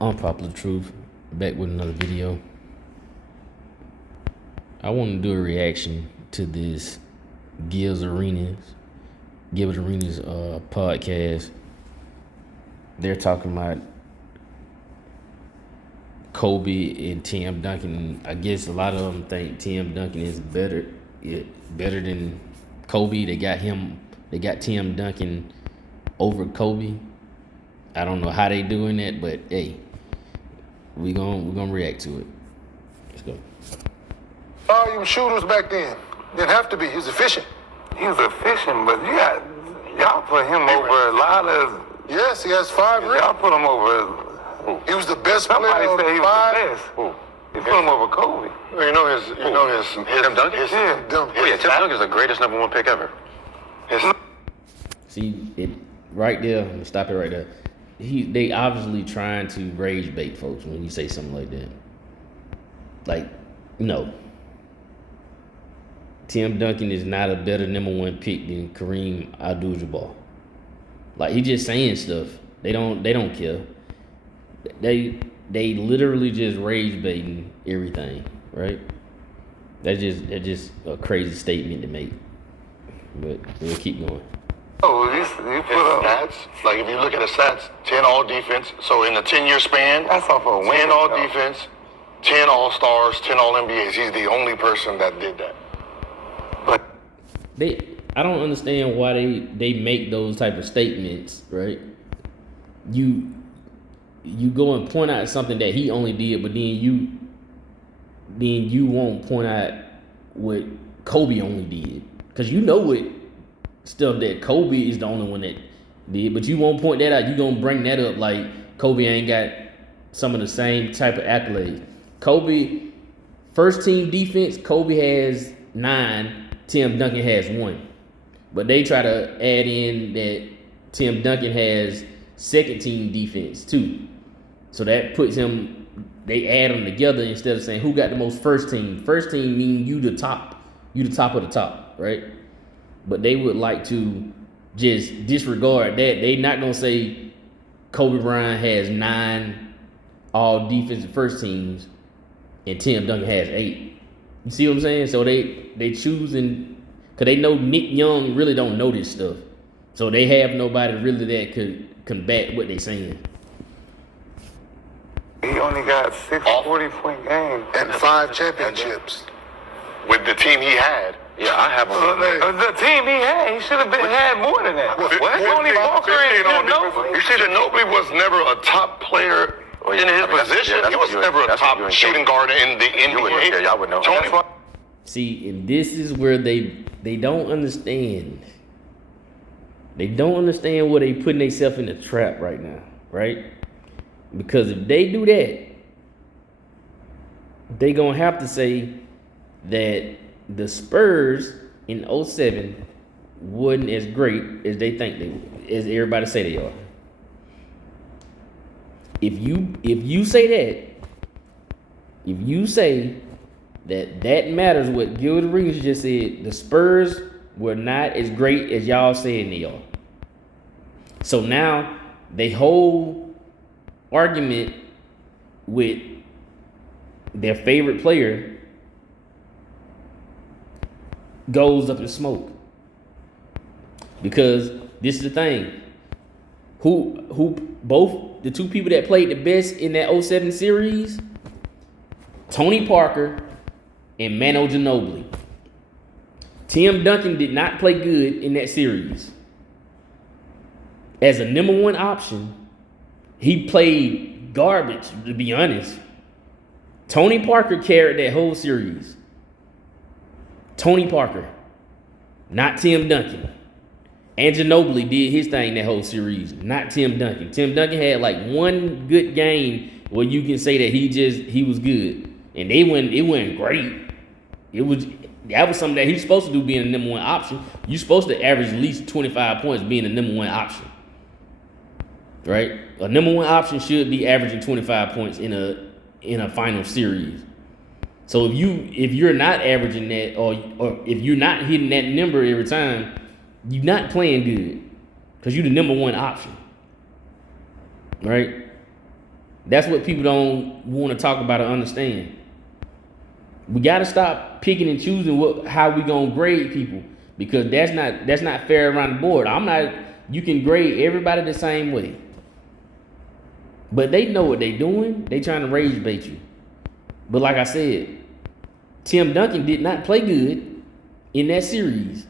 Un-Popular Truth, back with another video. I want to do a reaction to this Gils Arena's podcast. They're talking about Kobe and Tim Duncan. I guess a lot of them think Tim Duncan is better than Kobe. They got Tim Duncan over Kobe. I don't know how they doing that, but hey, we're gonna react to it. Let's go. Volume shooters back then. Didn't have to be. He was efficient. He was efficient, but y'all put him over a lot of. Yes, he has 5 rings. Y'all put him over. He was the best player Somebody of said he 5. was the best. You put him over Kobe. Well, you know his Tim Duncan? Tim Duncan is the greatest #1 pick ever. See it right there. I'm gonna stop it right there. They obviously trying to rage bait folks when you say something like that. Like, no. Tim Duncan is not a better #1 pick than Kareem Abdul-Jabbar. Like, he just saying stuff. They don't care. They literally just rage baiting everything, right? That's just a crazy statement to make. But we'll keep going. Oh, you put up. Stats, like if you look at the stats, 10 all defense. So in a 10-year span, That's off of 10 all defense, 10 all stars, 10 all NBAs. He's the only person that did that. But I don't understand why they make those type of statements, right? You go and point out something that he only did, but then you won't point out what Kobe only did, because you know what stuff that Kobe is the only one that did, but you won't point that out. You gonna bring that up like Kobe ain't got some of the same type of accolades. Kobe, first team defense, Kobe has 9, Tim Duncan has 1. But they try to add in that Tim Duncan has second team defense too. So that puts him, they add them together instead of saying who got the most first team. First team mean you the top of the top, right? But they would like to just disregard that. They not gonna say Kobe Bryant has 9 all defensive first teams and Tim Duncan has 8. You see what I'm saying? So they choosing, because they know Nick Young really don't know this stuff. So they have nobody really that could combat what they saying. he only got 6 40-point games. And 5 championships. With the team he had. Yeah, I have The team he had, he should have had more than that. What? Tony Parker and Ginobili. You see, Ginobili was never a top player in his position. He was never a top shooting guard in the NBA. Y'all would know. See, and this is where they don't understand. They don't understand where they putting themselves in a trap right now, right? Because if they do that, they gonna have to say that the Spurs in 07 wasn't as great as they think they were, as everybody say they are. If you say that matters, what Gils Arena just said, the Spurs were not as great as y'all saying they are. So now they whole argument with their favorite player goes up in smoke. Because this is the thing. Who both the two people that played the best in that 07 series, Tony Parker and Manu Ginobili. Tim Duncan did not play good in that series. As a #1 option, he played garbage, to be honest. Tony Parker carried that whole series. Tony Parker, not Tim Duncan. And Ginobili did his thing that whole series, not Tim Duncan. Tim Duncan had like one good game where you can say that he was good. And it wasn't great. That was something that he's supposed to do, being a #1 option. You're supposed to average at least 25 points being a #1 option. Right? A #1 option should be averaging 25 points in a final series. So if you're not averaging that, or if you're not hitting that number every time, you're not playing good, because you're the #1 option, right? That's what people don't want to talk about or understand. We got to stop picking and choosing how we gonna grade people, because that's not fair around the board. You can grade everybody the same way, but they know what they doing. They trying to rage bait you. But like I said, Tim Duncan did not play good in that series.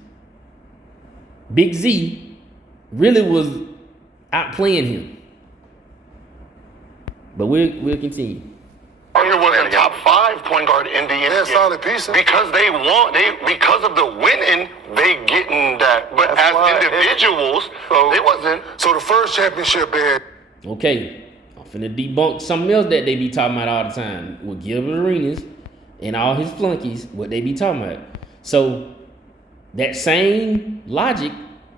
Big Z really was outplaying him. But we'll continue. Parker wasn't top 5 point guard in the NBA. Yeah, solid pieces. Because because of the winning, they getting that. But That's as individuals, they wasn't. So the first championship they had. Okay, I'm finna debunk something else that they be talking about all the time with Gils Arenas and all his flunkies, what they be talking about. So that same logic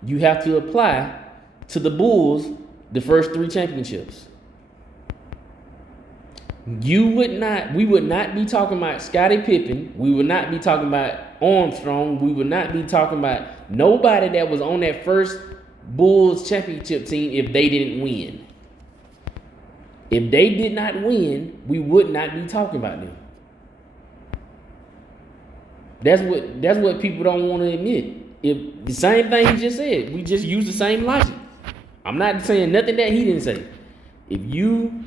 you have to apply to the Bulls, the first 3 championships. We would not be talking about Scottie Pippen. We would not be talking about Armstrong. We would not be talking about nobody that was on that first Bulls championship team if they didn't win. If they did not win, we would not be talking about them. That's what people don't want to admit. If the same thing he just said, we just use the same logic. I'm not saying nothing that he didn't say. If you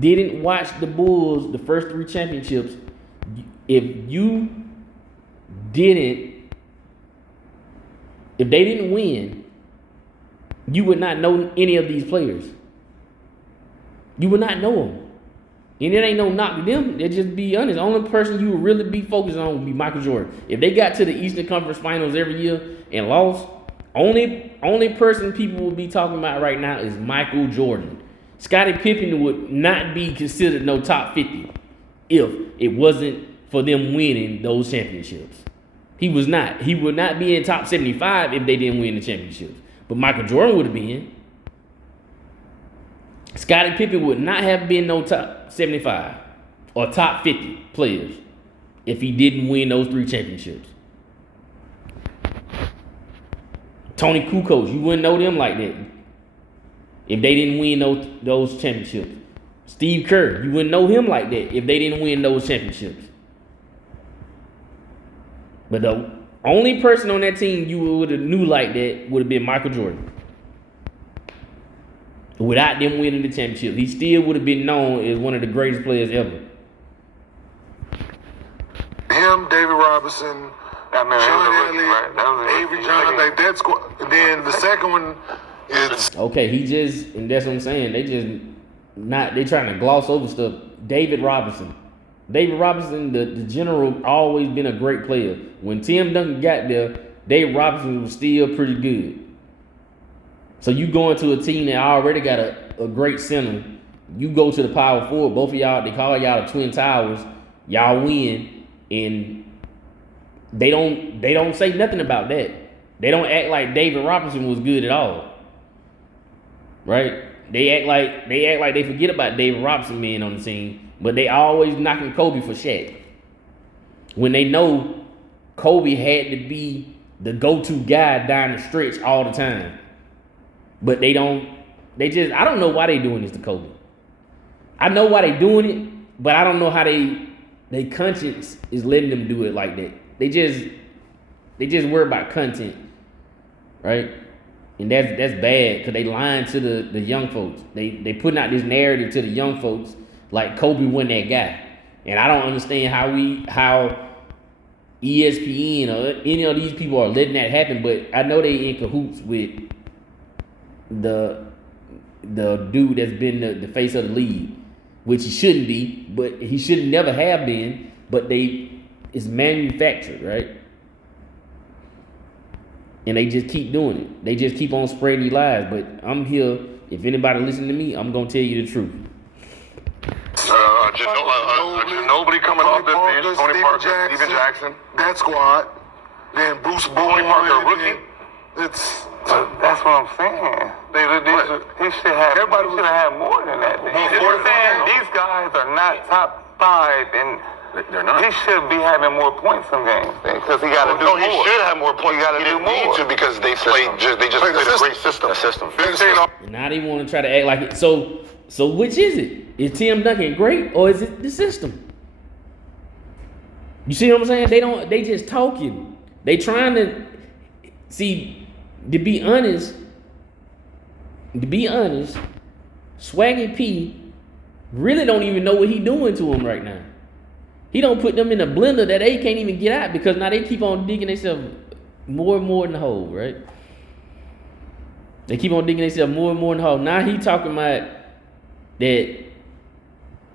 didn't watch the Bulls the first 3 championships, if they didn't win, you would not know any of these players. You would not know them. And it ain't no knock to them. They just be honest. The only person you would really be focused on would be Michael Jordan. If they got to the Eastern Conference Finals every year and lost, only person people would be talking about right now is Michael Jordan. Scottie Pippen would not be considered no top 50 if it wasn't for them winning those championships. He was not. He would not be in top 75 if they didn't win the championships. But Michael Jordan would have been. Scottie Pippen would not have been no top 75 or top 50 players if he didn't win those 3 championships. Tony Kukoc, you wouldn't know them like that if they didn't win those championships. Steve Kerr, you wouldn't know him like that if they didn't win those championships. But the only person on that team you would have knew like that would have been Michael Jordan. Without them winning the championship, he still would have been known as one of the greatest players ever. Him, David Robinson, That man, Sean that was a rookie, right? That was a Elliott, Avery rookie. Johnson, like that squad. And then the second one is Okay, and that's what I'm saying. They trying to gloss over stuff. David Robinson, the general, always been a great player. When Tim Duncan got there, David Robinson was still pretty good. So you go into a team that already got a great center. You go to the power forward. Both of y'all, they call y'all the Twin Towers. Y'all win, and they don't say nothing about that. They don't act like David Robinson was good at all. Right? They act like they forget about David Robinson being on the team, but they always knocking Kobe for Shaq. When they know Kobe had to be the go-to guy down the stretch all the time. But I don't know why they doing this to Kobe. I know why they doing it, but I don't know how they conscience is letting them do it like that. They just worry about content, right? And that's bad because they lying to the young folks. They putting out this narrative to the young folks like Kobe wasn't that guy. And I don't understand how ESPN or any of these people are letting that happen, but I know they in cahoots with the dude that's been the face of the league, which he shouldn't be, but he should never have been, but it's manufactured, right? And they just keep doing it. They just keep on spreading these lies, but I'm here. If anybody listen to me, I'm going to tell you the truth. Nobody coming off the bench. Tony Parker, Steven Jackson. that squad. Then Bruce Bowen. Tony Parker, rookie. It's That's what I'm saying. He should have had more than that. These guys are not top 5, and They're not. he should be having more points in games because he got to do No, more. he should have more points. He got to do didn't need more. to because they just played a great system. The system. And now they want to try to act like it. So So which is it? Is Tim Duncan great or is it the system? You see what I'm saying? They just talking. They trying to see, to be honest, Swaggy P really don't even know what he doing to him right now. He don't put them in a blender that they can't even get out because now they keep on digging themselves more and more in the hole, right? They keep on digging themselves more and more in the hole. Now he talking about that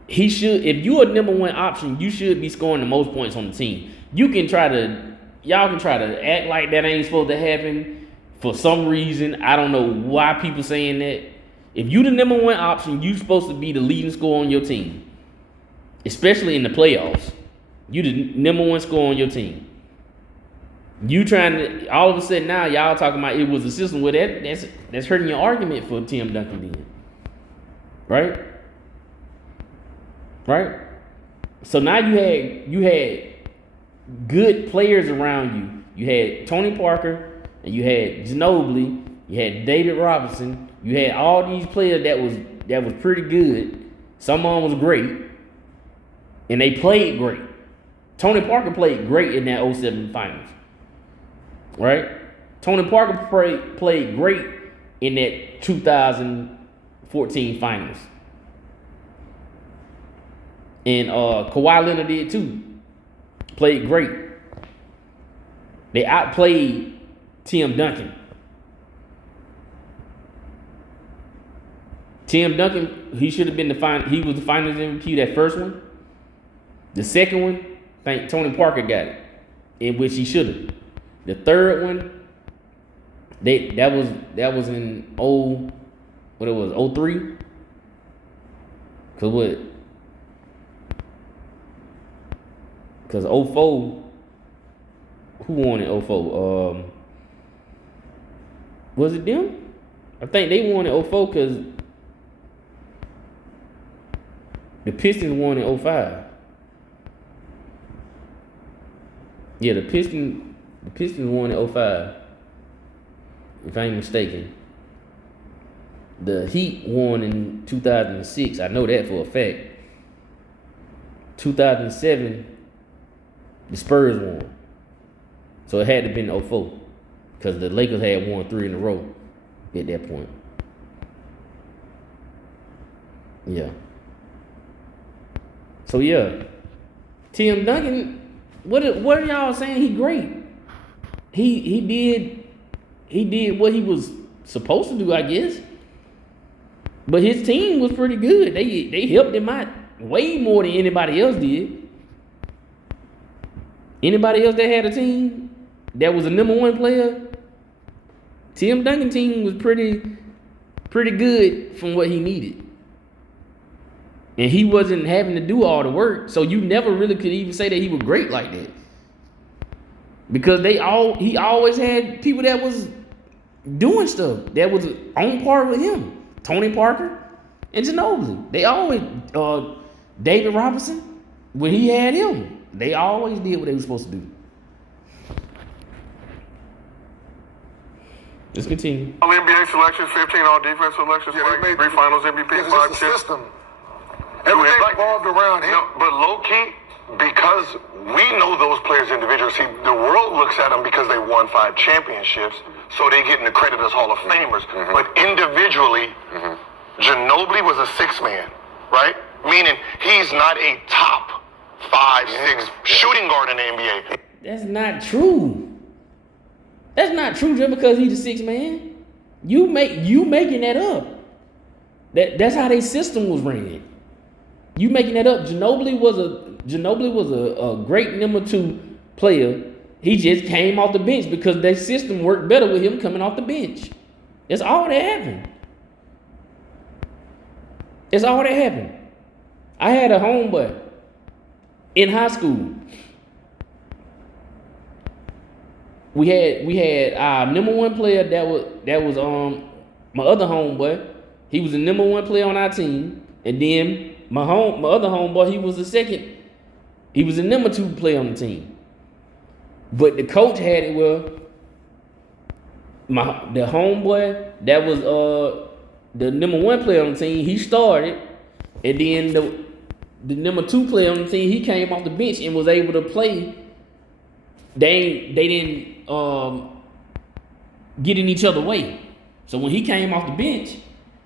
he should, if you're a number one option, you should be scoring the most points on the team. Y'all can try to act like that ain't supposed to happen for some reason. I don't know why people saying that. If you the number one option, you supposed to be the leading scorer on your team. Especially in the playoffs. You the number one scorer on your team. You trying to, all of a sudden now y'all talking about it was a system where that's hurting your argument for Tim Duncan then. Right? Right? So now you had good players around you. You had Tony Parker and you had Ginobili, you had David Robinson, you had all these players that was pretty good. Some of them was great. And they played great. Tony Parker played great in that 07 finals. Right? Tony Parker played great in that 2014 finals. And Kawhi Leonard did too. Played great. They outplayed Tim Duncan. Tim Duncan, he should have been he was the finals MVP that first one. The second one, I think Tony Parker got it, in which he should have. The third one, that was in 03? Because 04, who won in 04? Was it them? I think they won in 04 because the Pistons won in 05. Yeah, the Pistons won in 05, if I ain't mistaken. The Heat won in 2006. I know that for a fact. 2007, the Spurs won. So it had to have been 04. Because the Lakers had won 3 in a row at that point. Yeah. So yeah. Tim Duncan, what are y'all saying? He great. He did what he was supposed to do, I guess. But his team was pretty good. They helped him out way more than anybody else did. Anybody else that had a team that was a number one player, Tim Duncan team was pretty good from what he needed. And he wasn't having to do all the work, so you never really could even say that he was great like that. Because he always had people that was doing stuff that was on par with him. Tony Parker and Ginobili. They always David Robinson, when he had him, they always did what they were supposed to do. Let's continue. All NBA selections, 15 all defense selections, Yeah, they made 3 finals MVP, It's 5 just a chips. system. Everything revolved around him. No, but low key, because we know those players individually. See, the world looks at them because they won 5 championships, so they get accredited as Hall of Famers. But individually, Ginobili was a 6 man, right? Meaning he's not a top 5, 6 shooting guard in the NBA. That's not true. That's not true just because he's a 6 man. You making that up. That's how their system was ran. You making that up. Ginobili was a great number 2 player. He just came off the bench because their system worked better with him coming off the bench. That's all that happened. That's all that happened. I had a homeboy in high school. We had our number 1 player that was my other homeboy. He was the number 1 player on our team, and then my other homeboy, he was the second. He was the number 2 player on the team. But the coach had it well. The homeboy that was the number 1 player on the team, he started, and then the number 2 player on the team, he came off the bench and was able to play. They didn't get in each other's way. So when he came off the bench,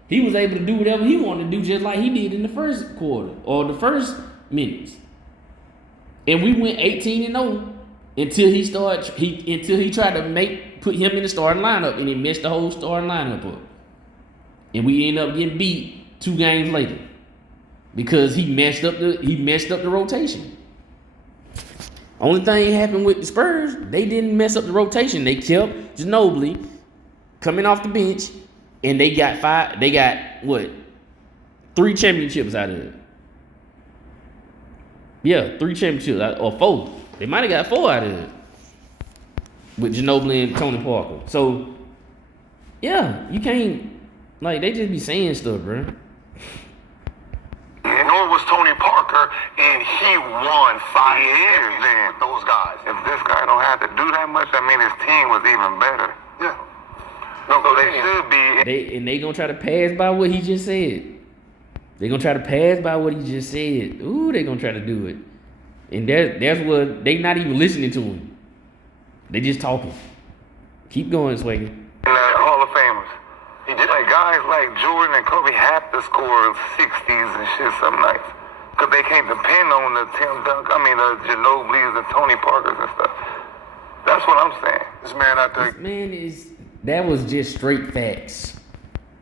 he was able to do whatever he wanted to do, just like he did in the first quarter or the first minutes. And we went 18-0 until he tried to put him in the starting lineup, and he messed the whole starting lineup up. And we ended up getting beat 2 games later because he messed up the rotation. Only thing happened with the Spurs, they didn't mess up the rotation. They kept Ginobili coming off the bench, and they got 3 championships out of it. Yeah, 3 championships or 4. They might have got 4 out of it with Ginobili and Tony Parker. So yeah, you can't, like, they just be saying stuff, bro. Nor was Tony Parker, and he won 5 years then with those guys. If this guy don't have to do that much, I mean, his team was even better. Yeah. No, so they should be. They gonna try to pass by what he just said. They gonna try to pass by what he just said. Ooh, they gonna try to do it. And that's what they not even listening to him. They just talking. Keep going, Swaggy. Hall of Famers. He did. Like guys like Jordan and Kobe have to score 60s and shit some nights. Because they can't depend on the the Ginobili's, the Tony Parkers and stuff. That's what I'm saying. This man out there. This man that was just straight facts,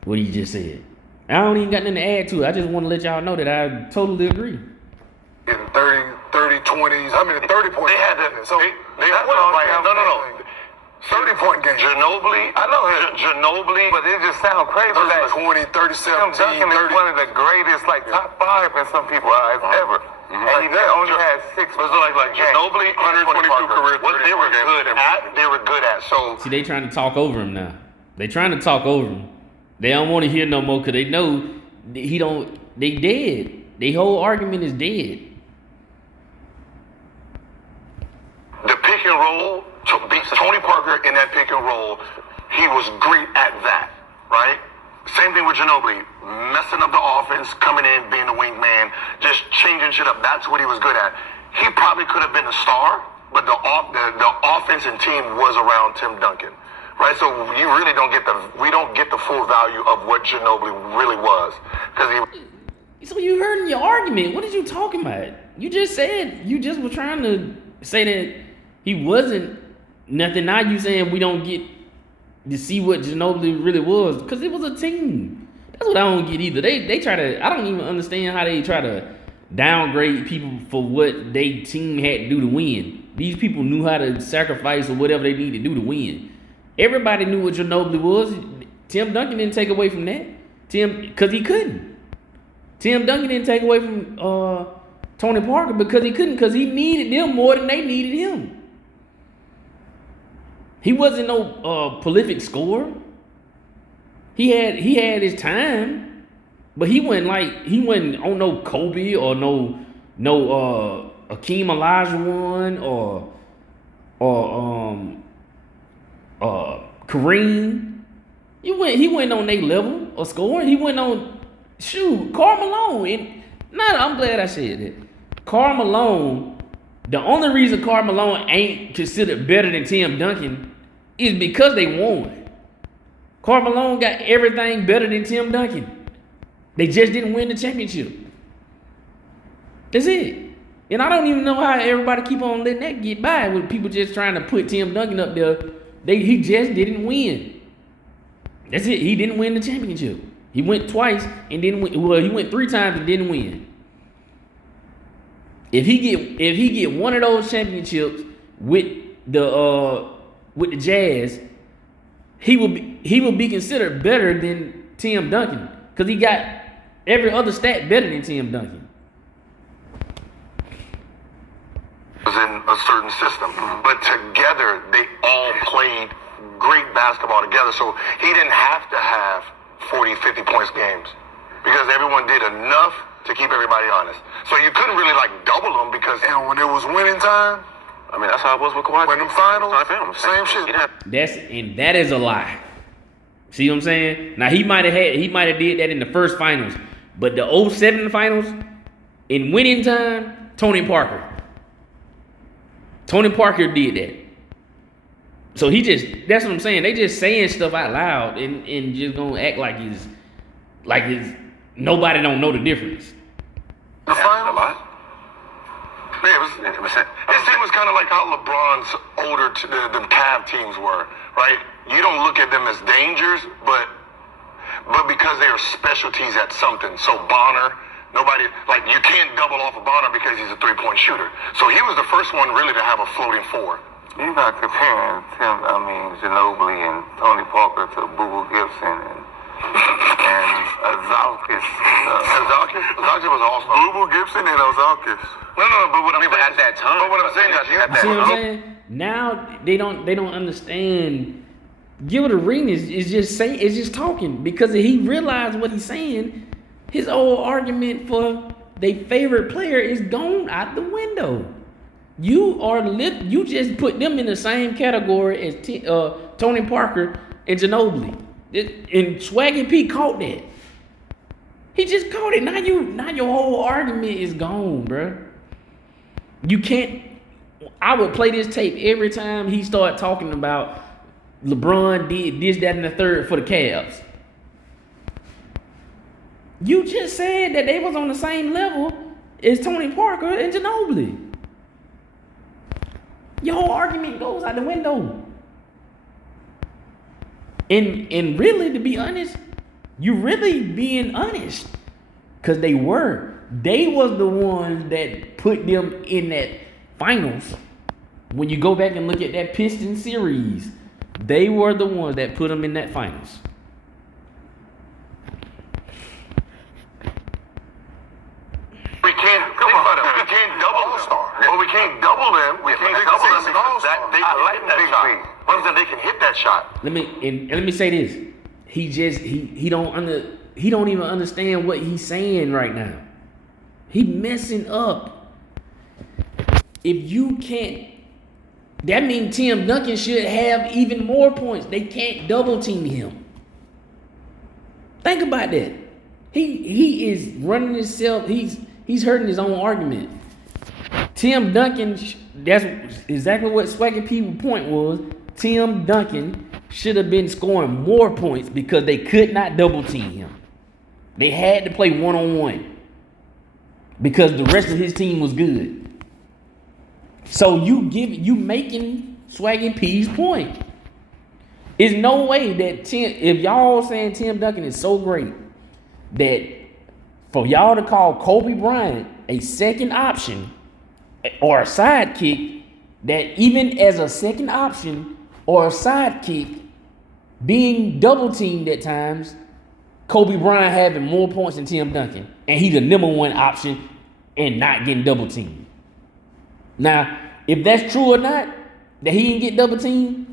what he just said. I don't even got nothing to add to it. I just want to let y'all know that I totally agree. In 30, 20s. I mean, 30 points. They had to. So They had to. No. 30-point game. Ginobili. I know Ginobili. But it just sounds crazy. 30, 20, 30, Tim 17, Duncan 30. is one of the greatest, like top 5 in some people's eyes ever. And he only had 6. But like Ginobili, 122 career. What they were good at. So See, they trying to talk over him now. They trying to talk over him. They don't want to hear no more because they know they dead. Their whole argument is dead. the pick and roll, Tony Parker in that pick and roll, he was great at that, right? Same thing with Ginobili, messing up the offense, coming in, being the wingman, just changing shit up. That's what he was good at. He probably could have been a star, but the offense and team was around Tim Duncan, right? So you really don't get we don't get the full value of what Ginobili really was, because he. So you heard in your argument. What are you talking about? You just were trying to say that he wasn't nothing. Now you saying we don't get to see what Ginobili really was, because it was a team. That's what I don't get either. They try to. I don't even understand how they try to downgrade people for what they team had to do to win. These people knew how to sacrifice or whatever they need to do to win. Everybody knew what Ginobili was. Tim Duncan didn't take away from that. Because he couldn't. Tim Duncan didn't take away from Tony Parker because he couldn't, because he needed them more than they needed him. He wasn't no prolific scorer. He had his time, but he wasn't on no Kobe or no Akeem Olajuwon or Kareem. He went on their level of scoring. He went on Karl Malone. I'm glad I said that. Karl Malone, the only reason Karl Malone ain't considered better than Tim Duncan is because they won. Karl Malone got everything better than Tim Duncan. They just didn't win the championship. That's it. And I don't even know how everybody keep on letting that get by with people just trying to put Tim Duncan up there. He just didn't win. That's it. He didn't win the championship. He went twice and didn't win. Well, he went 3 times and didn't win. If he get one of those championships with the Jazz, he will be considered better than Tim Duncan, because he got every other stat better than Tim Duncan. Was in a certain system, but together they all played great basketball together. So he didn't have to have 40, 50 points games, because everyone did enough to keep everybody honest. So you couldn't really double them, because And when it was winning time, I mean, that's how it was with Kawhi. when them finals, same shit. That is a lie. See what I'm saying? Now he might have did that in the first finals, but the 07 finals in winning time, Tony Parker did that. So that's what I'm saying. They just saying stuff out loud and just gonna act like it's nobody don't know the difference. The finals. Yeah, his team was kind of like how LeBron's the Cavs teams were, right? You don't look at them as dangers, but because they are specialties at something. So Bonner, you can't double off of Bonner because he's a three-point shooter. So he was the first one really to have a floating four. You're not comparing Ginobili and Tony Parker to Boo Gibson and Ozalkis. Ozalkis was awesome. Boo Gibson and Ozalkis. No, but what I'm saying at that time. But what I'm saying is, See what I'm saying? Now they don't understand. Gils Arena is just talking because he realized what he's saying. His whole argument for their favorite player is gone out the window. You just put them in the same category as Tony Parker and Ginobili. And Swaggy P caught that. He just caught it. Now your whole argument is gone, bro. You can't. I would play this tape every time he started talking about LeBron did this, that, and the third for the Cavs. You just said that they was on the same level as Tony Parker and Ginobili. Your whole argument goes out the window. And really, to be honest, you really being honest. Because they was the ones that put them in that finals. When you go back and look at that Pistons series, they were the ones that put them in that finals. We can't double them. Well, we can't double them. We can't double them because I like that shot. They can hit that shot. Let me say this. He don't even understand what he's saying right now. He messing up. If you can't, that means Tim Duncan should have even more points. They can't double team him. Think about that. He is running himself. He's hurting his own argument. Tim Duncan, that's exactly what Swaggy P's point was. Tim Duncan should have been scoring more points because they could not double team him. They had to play one-on-one because the rest of his team was good. So you making Swaggy P's point. There's no way that if y'all saying Tim Duncan is so great that for y'all to call Kobe Bryant a second option or a sidekick, that even as a second option or a sidekick being double teamed at times, Kobe Bryant having more points than Tim Duncan, and he's the number one option and not getting double teamed. Now, if that's true or not, that he didn't get double teamed,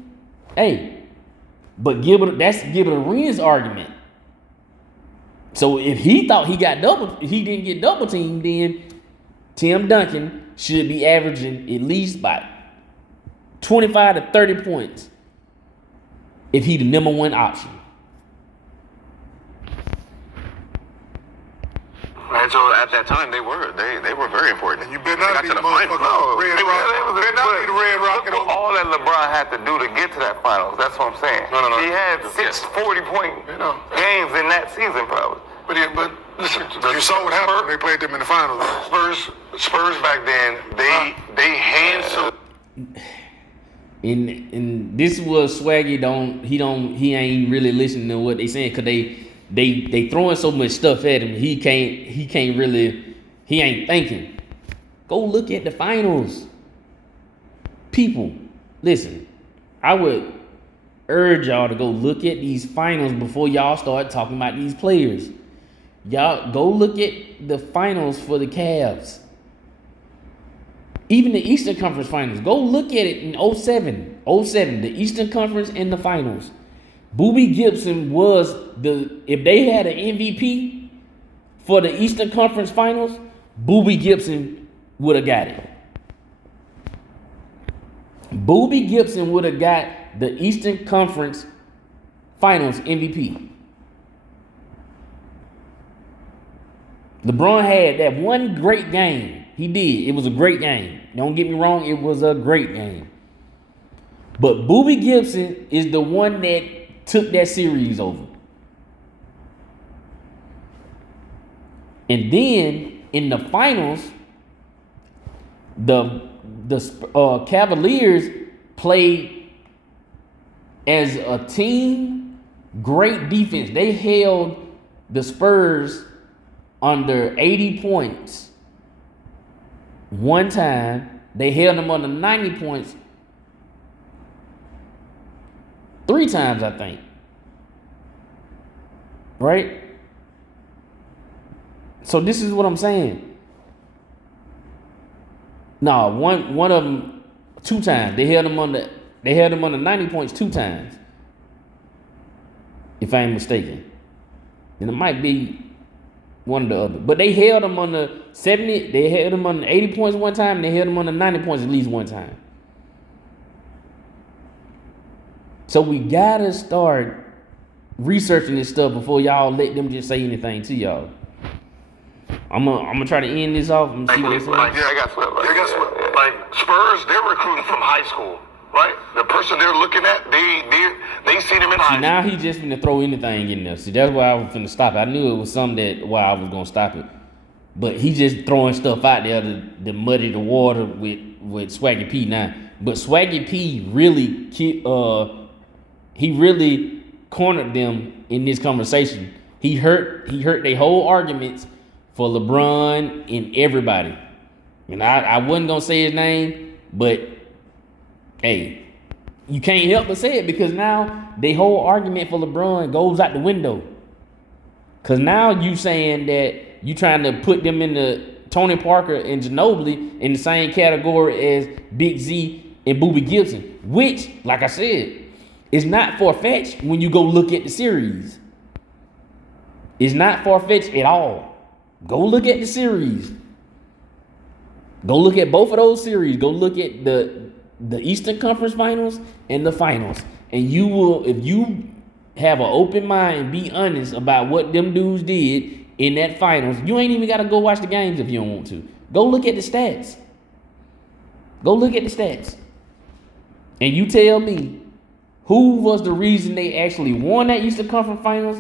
hey, but that's Gils Arena's argument. So if he thought he didn't get double teamed, then Tim Duncan should be averaging at least by 25 to 30 points if he the number one option. And so at that time they were very important. And you better not be the motherfucker Red Rocket. All that LeBron had to do to get to that finals. That's what I'm saying. No. He had 6 40-point games in that season, probably. But listen, You saw what happened when they played them in the finals. Spurs back then, they handsome. And this was Swaggy he ain't really listening to what they saying because they throwing so much stuff at him. He ain't thinking. Go look at the finals. People, listen, I would urge y'all to go look at these finals before y'all start talking about these players. Y'all go look at the finals for the Cavs. Even the Eastern Conference Finals. Go look at it in 07, the Eastern Conference and the finals. Boobie Gibson was if they had an MVP for the Eastern Conference Finals, Boobie Gibson would have got it. Boobie Gibson would have got the Eastern Conference Finals MVP. LeBron had that one great game. He did. It was a great game. Don't get me wrong. It was a great game. But Boobie Gibson is the one that took that series over. And then in the finals, the Cavaliers played as a team, great defense. They held the Spurs under 80 points one time. They held them under 90 points 3 times, I think. Right? So this is what I'm saying. No, one of them 2 times. They held them under 90 points 2 times. If I ain't mistaken. And it might be one or the other. But they held them under 70, they held them under 80 points one time, and they held them under 90 points at least one time. So we gotta start researching this stuff before y'all let them just say anything to y'all. I'm gonna try to end this off and see what they say. I got swept. Like Spurs, they're recruiting from high school, right? The person they're looking at, they see them in high school. Now he just finna throw anything in there. See, that's why I was finna stop it. I knew it was something why I was gonna stop it. But he just throwing stuff out there to muddy the water with Swaggy P now. But Swaggy P really he really cornered them in this conversation. He hurt their whole arguments for LeBron and everybody. And I wasn't gonna say his name, but hey, you can't help but say it because now the whole argument for LeBron goes out the window. Cause now you saying that you trying to put them in the Tony Parker and Ginobili in the same category as Big Z and Boobie Gibson, which, like I said, is not far-fetched when you go look at the series. It's not far-fetched at all. Go look at the series. Go look at both of those series. Go look at the Eastern Conference Finals and the Finals. And you will, if you have an open mind and be honest about what them dudes did in that Finals, you ain't even got to go watch the games if you don't want to. Go look at the stats. Go look at the stats. And you tell me who was the reason they actually won that Eastern Conference Finals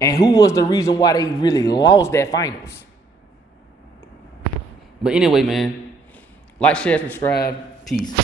and who was the reason why they really lost that Finals. But anyway, man, like, share, subscribe. Peace.